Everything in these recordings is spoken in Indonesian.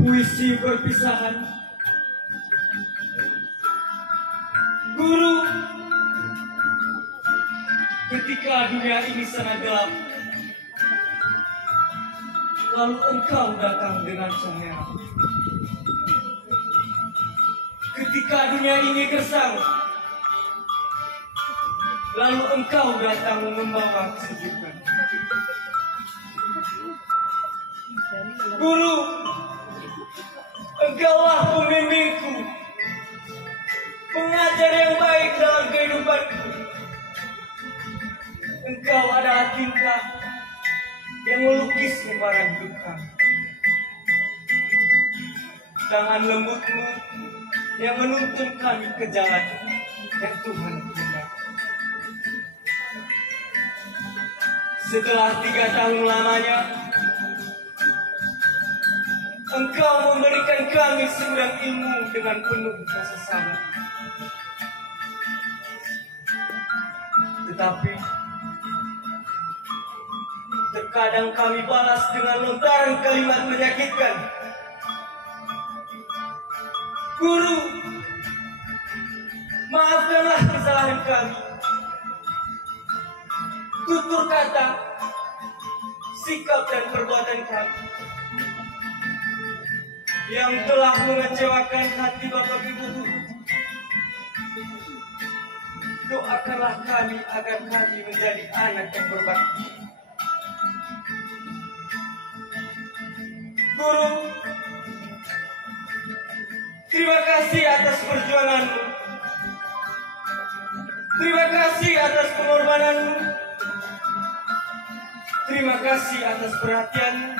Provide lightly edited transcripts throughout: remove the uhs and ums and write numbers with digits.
Puisi perpisahan. Guru, ketika dunia ini sangat gelap, lalu engkau datang dengan cahaya. Ketika dunia ini gersang, lalu engkau datang membawa kesejukan. Guru, engkaulah pembimbingku, pengajar yang baik dalam kehidupanku. Engkau adalah tinta yang melukis lembaran hidup kami. Tangan lembutmu yang menuntun kami ke jalan yang Tuhan kehendaki. Setelah 3 tahun lamanya, Engkau memberikan kami segudang ilmu dengan penuh rasa sabar. Tetapi terkadang kami balas dengan lontaran kalimat menyakitkan. Guru, maafkanlah kesalahan kami. Tutur kata, sikap dan perbuatan kami yang telah mengecewakan hati Bapak Ibu Guru. Doakanlah kami agar kami menjadi anak yang berbakti. Guru, terima kasih atas perjuanganmu. Terima kasih atas pengorbananmu. Terima kasih atas perhatianmu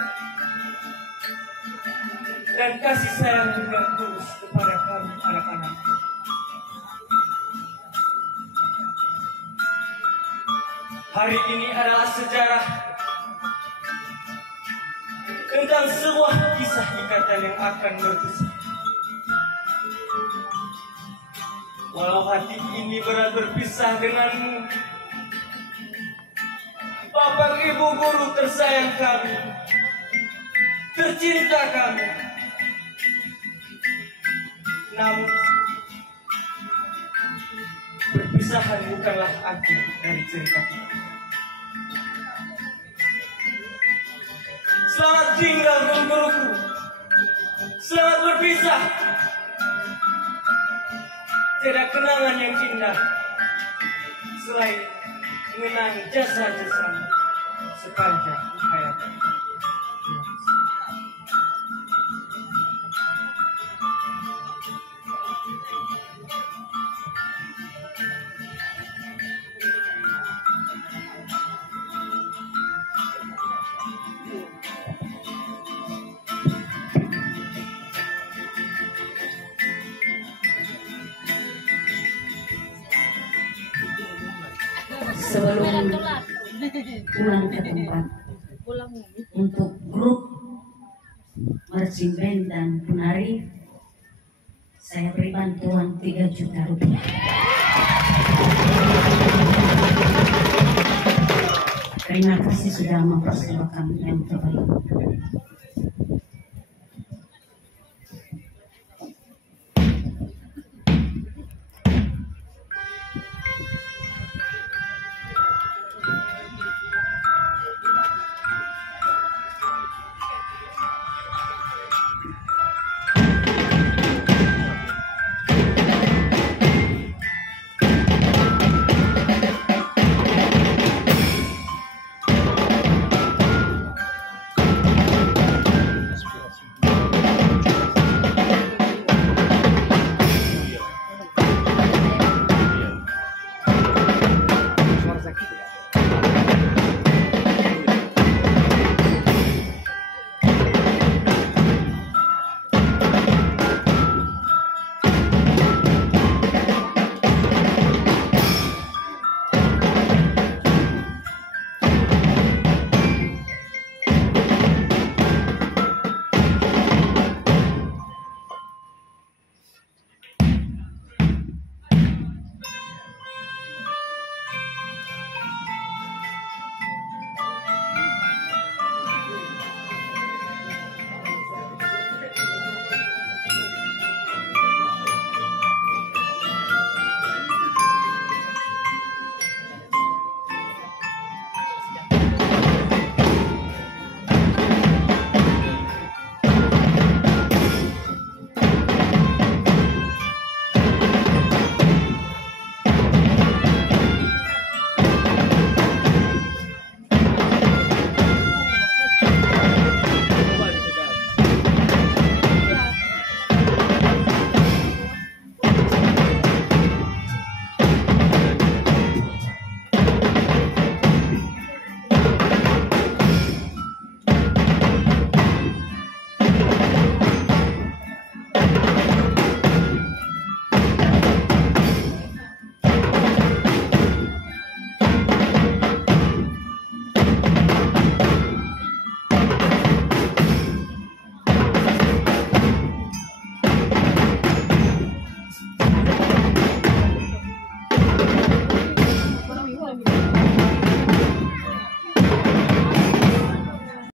dan kasih sayang yang tulus kepada kami anak-anak. Hari ini adalah sejarah tentang sebuah kisah ikatan yang akan berpisah. Walau hati ini berat berpisah denganmu, Bapak Ibu Guru tersayang kami, tercinta kami. Namun, perpisahan bukanlah akhir dari cerita kita. Selamat tinggal guru-guruku. Selamat berpisah. Tidak kenangan yang indah selain mengenang jasa-jasamu sepanjang hayat. Sebelum pulang ke tempat, untuk grup marching band dan penari, saya beri bantuan 3 juta rupiah. Terima kasih sudah mempersembahkan yang terbaik.